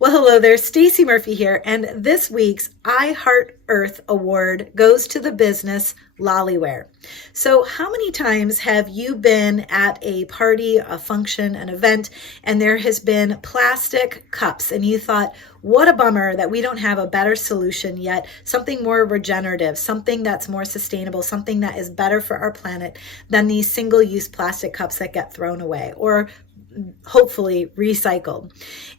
Well, hello there, Stacey Murphy here, and this week's I Heart Earth Award goes to the business LOLIware. So, how many times have you been at a party, a function, an event, and there has been plastic cups, and you thought, what a bummer that we don't have a better solution yet, something more regenerative, something that's more sustainable, something that is better for our planet than these single-use plastic cups that get thrown away, or hopefully recycled.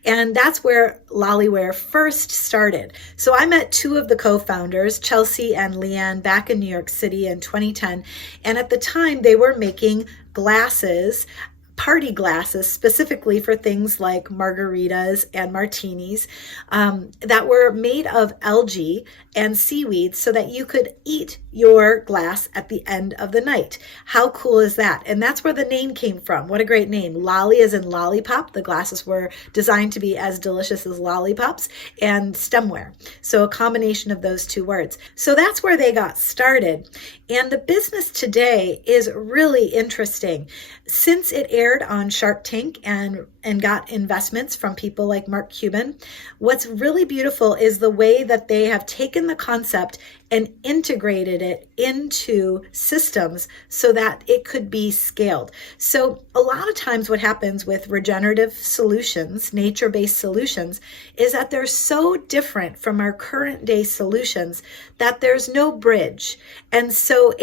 And that's where LOLIware first started. So I met two of the co-founders, Chelsea and Leanne, back in New York City in 2010. And at the time they were making glasses, party glasses, specifically for things like margaritas and martinis, that were made of algae and seaweed so that you could eat your glass at the end of the night. How cool is that? And that's where the name came from. What a great name. Lolly as in lollipop. The glasses were designed to be as delicious as lollipops, and stemware. So a combination of those two words. So that's where they got started. And the business today is really interesting. Since it aired on Shark Tank and got investments from people like Mark Cuban, what's really beautiful is the way that they have taken the concept and integrated it into systems so that it could be scaled. So a lot of times what happens with regenerative solutions, nature-based solutions, is that they're so different from our current day solutions that there's no bridge. And so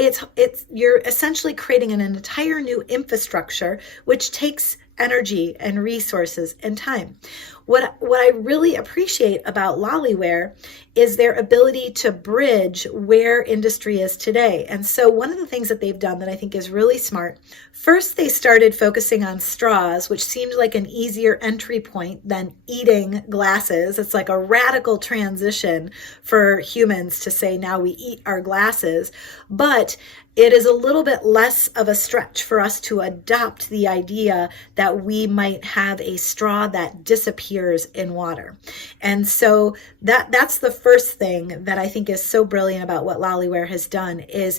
you're essentially creating an entire new infrastructure, which takes energy and resources and time. What I really appreciate about LOLIware is their ability to bridge where industry is today. And so one of the things that they've done that I think is really smart, first they started focusing on straws, which seemed like an easier entry point than eating glasses. It's like a radical transition for humans to say now we eat our glasses, but it is a little bit less of a stretch for us to adopt the idea that we might have a straw that disappears in water. And so that's the first thing that I think is so brilliant about what LOLIware has done is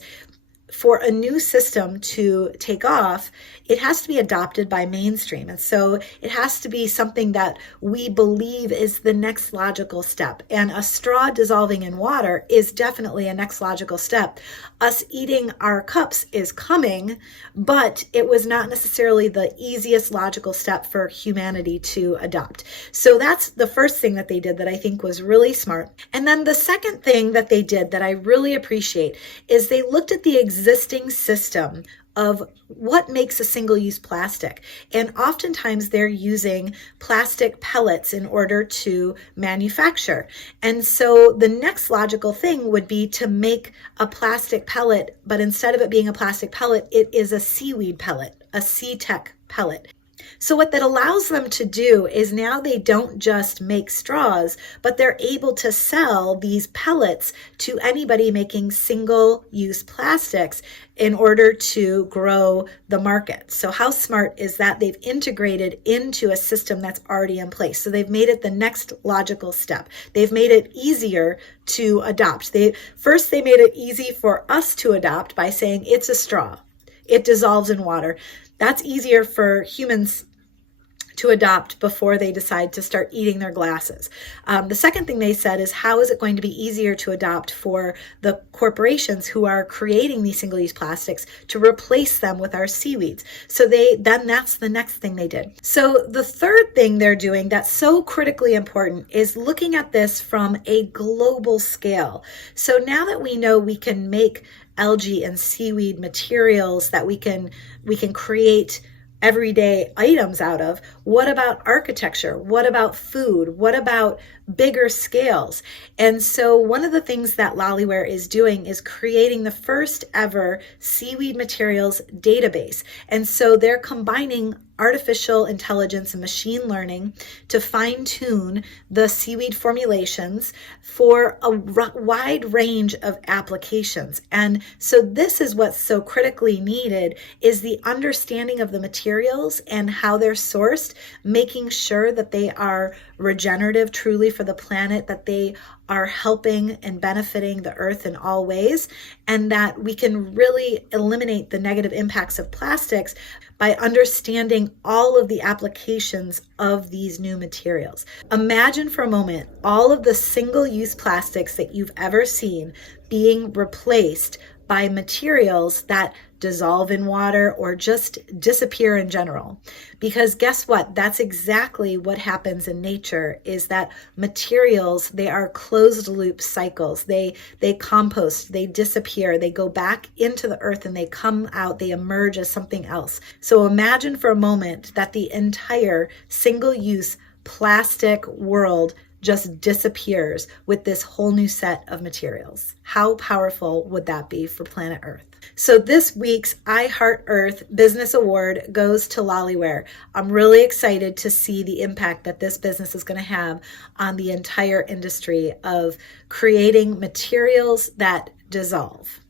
for a new system to take off, it has to be adopted by mainstream. And so it has to be something that we believe is the next logical step. And a straw dissolving in water is definitely a next logical step. Us eating our cups is coming, but it was not necessarily the easiest logical step for humanity to adopt. So that's the first thing that they did that I think was really smart. And then the second thing that they did that I really appreciate is they looked at the existing system of what makes a single-use plastic. And oftentimes they're using plastic pellets in order to manufacture. And so the next logical thing would be to make a plastic pellet, but instead of it being a plastic pellet, it is a seaweed pellet, a sea-tech pellet. So what that allows them to do is now they don't just make straws, but they're able to sell these pellets to anybody making single-use plastics in order to grow the market. So how smart is that? They've integrated into a system that's already in place. So they've made it the next logical step. They've made it easier to adopt. First, they made it easy for us to adopt by saying it's a straw. It dissolves in water. That's easier for humans to adopt before they decide to start eating their glasses. The second thing they said is, how is it going to be easier to adopt for the corporations who are creating these single-use plastics to replace them with our seaweeds? So that's the next thing they did. So the third thing they're doing that's so critically important is looking at this from a global scale. So now that we know we can make algae and seaweed materials that we can create everyday items out of, what about architecture? What about food? What about bigger scales? And so one of the things that LOLIware is doing is creating the first ever seaweed materials database. And so they're combining artificial intelligence and machine learning to fine-tune the seaweed formulations for a wide range of applications. And so this is what's so critically needed, is the understanding of the materials and how they're sourced, making sure that they are regenerative truly for the planet, that they are helping and benefiting the earth in all ways, and that we can really eliminate the negative impacts of plastics by understanding all of the applications of these new materials. Imagine for a moment all of the single-use plastics that you've ever seen being replaced by materials that dissolve in water or just disappear in general. Because guess what? That's exactly what happens in nature, is that materials, they are closed loop cycles. They compost, they disappear, they go back into the earth, and they come out, they emerge as something else. So imagine for a moment that the entire single-use plastic world just disappears with this whole new set of materials. How powerful would that be for planet Earth? So this week's I Heart Earth Business Award goes to LOLIware. I'm really excited to see the impact that this business is going to have on the entire industry of creating materials that dissolve.